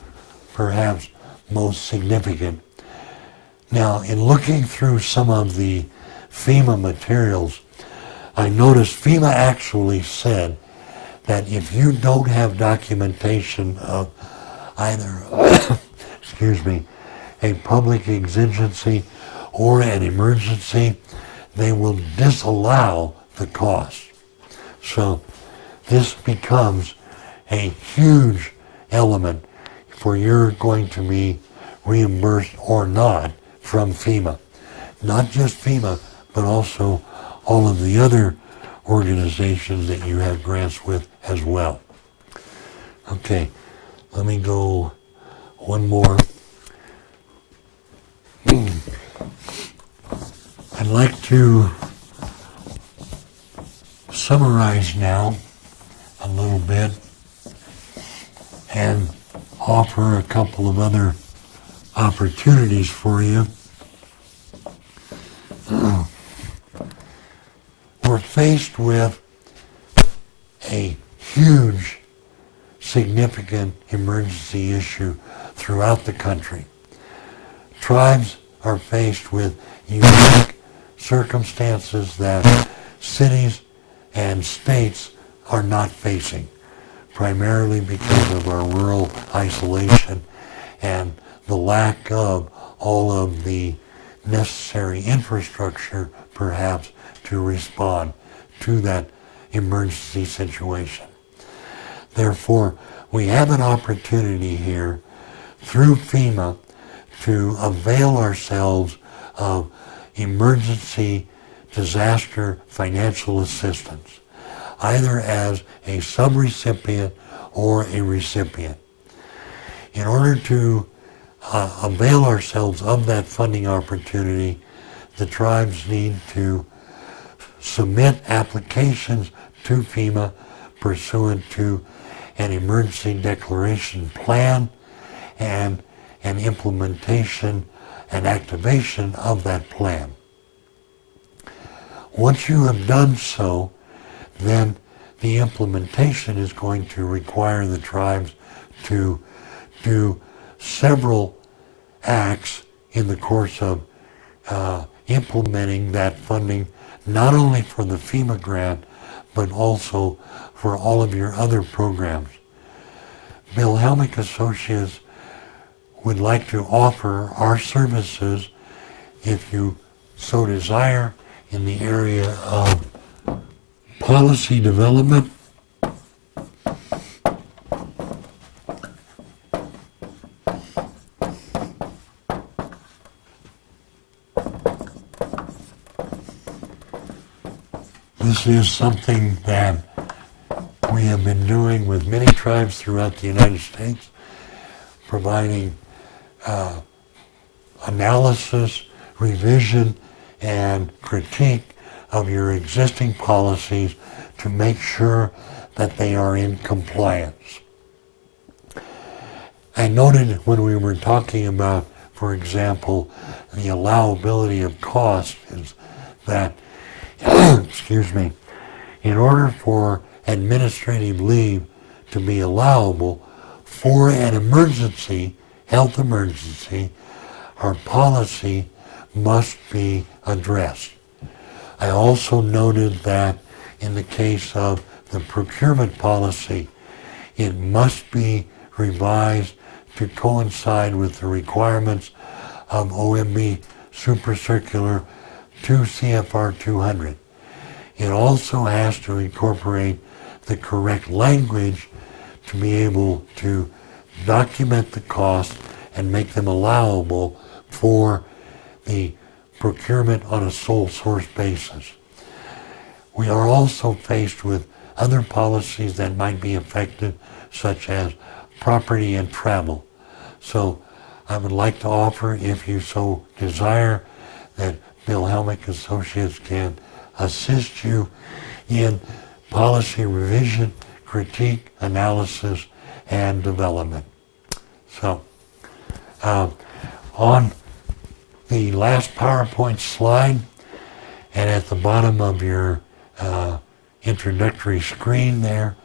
perhaps most significant. Now, in looking through some of the FEMA materials, I noticed FEMA actually said that if you don't have documentation of either, excuse me, a public exigency or an emergency, they will disallow the cost. So this becomes a huge element for you're going to be reimbursed or not from FEMA. Not just FEMA, but also all of the other organizations that you have grants with as well. Okay, let me go one more. I'd like to summarize now a little bit and offer a couple of other opportunities for you. We're faced with a huge, significant emergency issue throughout the country. Tribes are faced with unique circumstances that cities and states are not facing, primarily because of our rural isolation and the lack of all of the necessary infrastructure, perhaps, to respond to that emergency situation. Therefore, we have an opportunity here through FEMA to avail ourselves of emergency disaster financial assistance, either as a subrecipient or a recipient. In order to avail ourselves of that funding opportunity, the tribes need to submit applications to FEMA pursuant to an emergency declaration plan and and implementation and activation of that plan. Once you have done so, then the implementation is going to require the tribes to do several acts in the course of implementing that funding, not only for the FEMA grant, but also for all of your other programs. Bill Helmich Associates would like to offer our services, if you so desire, in the area of policy development, this is something that we have been doing with many tribes throughout the United States, providing analysis, revision, and critique of your existing policies to make sure that they are in compliance. I noted when we were talking about, for example, the allowability of costs, is that, excuse me, in order for administrative leave to be allowable for an emergency, health emergency, our policy must be addressed. I also noted that in the case of the procurement policy, it must be revised to coincide with the requirements of OMB Super Circular 2 CFR 200. It also has to incorporate the correct language to be able to document the costs and make them allowable for the procurement on a sole source basis. We are also faced with other policies that might be affected, such as property and travel. So I would like to offer, if you so desire, that Bill Helmich Associates can assist you in policy revision, critique, analysis, and development. So, on the last PowerPoint slide, and at the bottom of your introductory screen there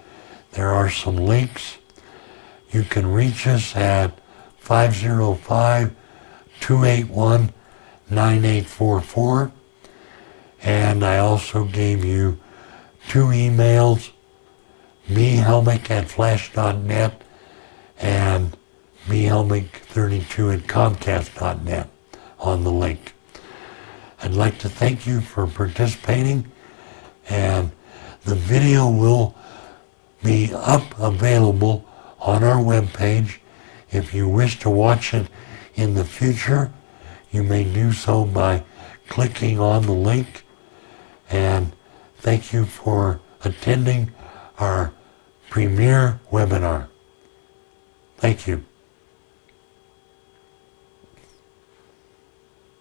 are some links. You can reach us at 505-281-9844. And I also gave you 2 emails, bhelmich@flash.net and bhelmich32@comcast.net on the link. I'd like to thank you for participating, and the video will be available on our webpage. If you wish to watch it in the future, you may do so by clicking on the link. And thank you for attending our premiere webinar. Thank you.